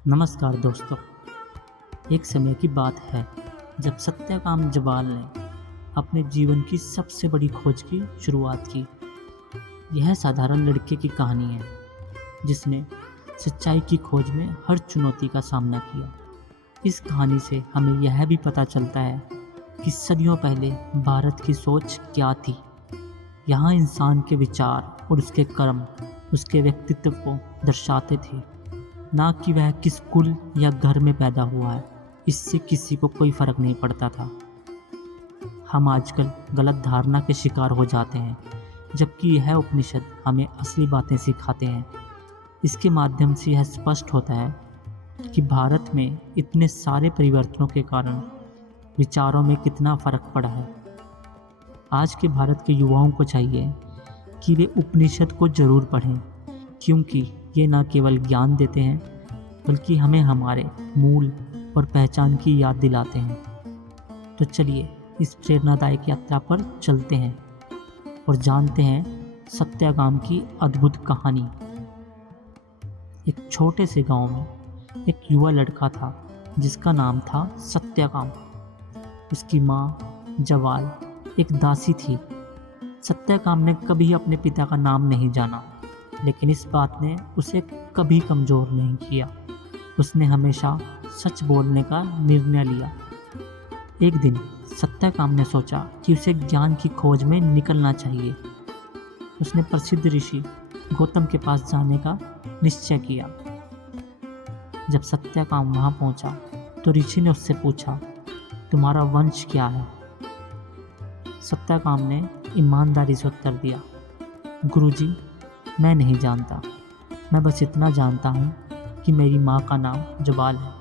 नमस्कार दोस्तों। एक समय की बात है जब सत्यकाम जबाल ने अपने जीवन की सबसे बड़ी खोज की शुरुआत की। यह साधारण लड़के की कहानी है जिसने सच्चाई की खोज में हर चुनौती का सामना किया। इस कहानी से हमें यह भी पता चलता है कि सदियों पहले भारत की सोच क्या थी। यहाँ इंसान के विचार और उसके कर्म उसके व्यक्तित्व को दर्शाते थे, ना कि वह किस कुल या घर में पैदा हुआ है। इससे किसी को कोई फर्क नहीं पड़ता था। हम आजकल गलत धारणा के शिकार हो जाते हैं, जबकि यह उपनिषद हमें असली बातें सिखाते हैं। इसके माध्यम से यह स्पष्ट होता है कि भारत में इतने सारे परिवर्तनों के कारण विचारों में कितना फर्क पड़ा है। आज के भारत के युवाओं को चाहिए कि वे उपनिषद को जरूर पढ़ें, क्योंकि ये न केवल ज्ञान देते हैं बल्कि हमें हमारे मूल और पहचान की याद दिलाते हैं। तो चलिए इस प्रेरणादायक यात्रा पर चलते हैं और जानते हैं सत्याकाम की अद्भुत कहानी। एक छोटे से गांव में एक युवा लड़का था जिसका नाम था सत्याकाम। उसकी माँ जवाल एक दासी थी। सत्याकाम ने कभी अपने पिता का नाम नहीं जाना, लेकिन इस बात ने उसे कभी कमज़ोर नहीं किया। उसने हमेशा सच बोलने का निर्णय लिया। एक दिन सत्याकाम ने सोचा कि उसे ज्ञान की खोज में निकलना चाहिए। उसने प्रसिद्ध ऋषि गौतम के पास जाने का निश्चय किया। जब सत्याकाम वहाँ पहुँचा तो ऋषि ने उससे पूछा, तुम्हारा वंश क्या है? सत्याकाम ने ईमानदारी से उत्तर दिया, गुरुजी, मैं नहीं जानता। मैं बस इतना जानता हूँ कि मेरी माँ का नाम जबाल है।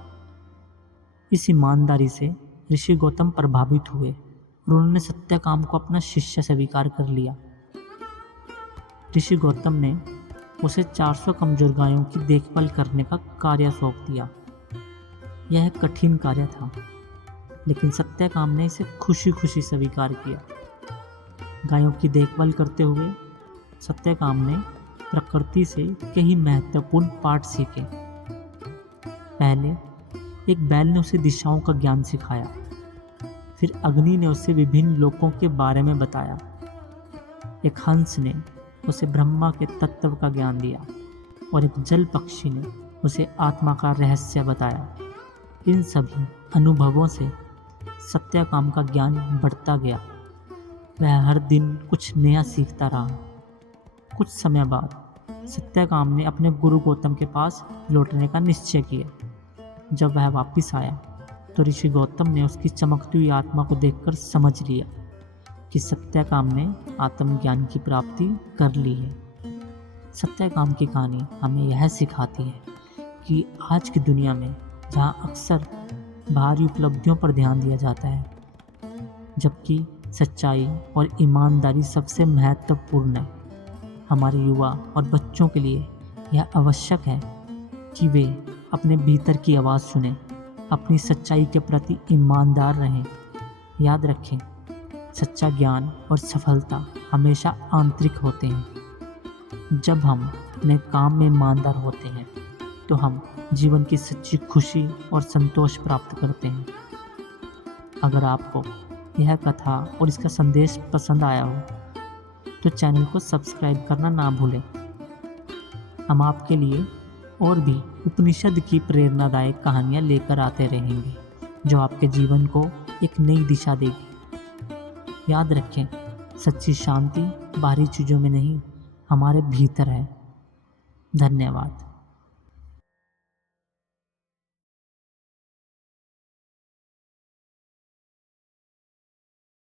इस ईमानदारी से ऋषि गौतम प्रभावित हुए और उन्होंने सत्याकाम को अपना शिष्य स्वीकार कर लिया। ऋषि गौतम ने उसे 400 कमजोर गायों की देखभाल करने का कार्य सौंप दिया। यह एक कठिन कार्य था, लेकिन सत्याकाम ने इसे खुशी खुशी स्वीकार किया। गायों की देखभाल करते हुए सत्याकाम ने प्रकृति से कई महत्वपूर्ण पाठ सीखे। पहले एक बैल ने उसे दिशाओं का ज्ञान सिखाया। फिर अग्नि ने उसे विभिन्न लोकों के बारे में बताया। एक हंस ने उसे ब्रह्मा के तत्व का ज्ञान दिया और एक जल पक्षी ने उसे आत्मा का रहस्य बताया। इन सभी अनुभवों से सत्याकाम का ज्ञान बढ़ता गया। वह हर दिन कुछ नया सीखता रहा। कुछ समय बाद सत्याकाम ने अपने गुरु गौतम के पास लौटने का निश्चय किया। जब वह वापस आया तो ऋषि गौतम ने उसकी चमकती हुई आत्मा को देखकर समझ लिया कि सत्याकाम ने आत्मज्ञान की प्राप्ति कर ली है। सत्याकाम की कहानी हमें यह सिखाती है कि आज की दुनिया में जहाँ अक्सर बाहरी उपलब्धियों पर ध्यान दिया जाता है, जबकि सच्चाई और ईमानदारी सबसे महत्वपूर्ण है। हमारे युवा और बच्चों के लिए यह आवश्यक है कि वे अपने भीतर की आवाज़ सुनें, अपनी सच्चाई के प्रति ईमानदार रहें। याद रखें, सच्चा ज्ञान और सफलता हमेशा आंतरिक होते हैं। जब हम अपने काम में ईमानदार होते हैं तो हम जीवन की सच्ची खुशी और संतोष प्राप्त करते हैं। अगर आपको यह कथा और इसका संदेश पसंद आया हो तो चैनल को सब्सक्राइब करना ना भूलें। हम आपके लिए और भी उपनिषद की प्रेरणादायक कहानियाँ लेकर आते रहेंगे, जो आपके जीवन को एक नई दिशा देगी। याद रखें, सच्ची शांति बाहरी चीज़ों में नहीं, हमारे भीतर है। धन्यवाद।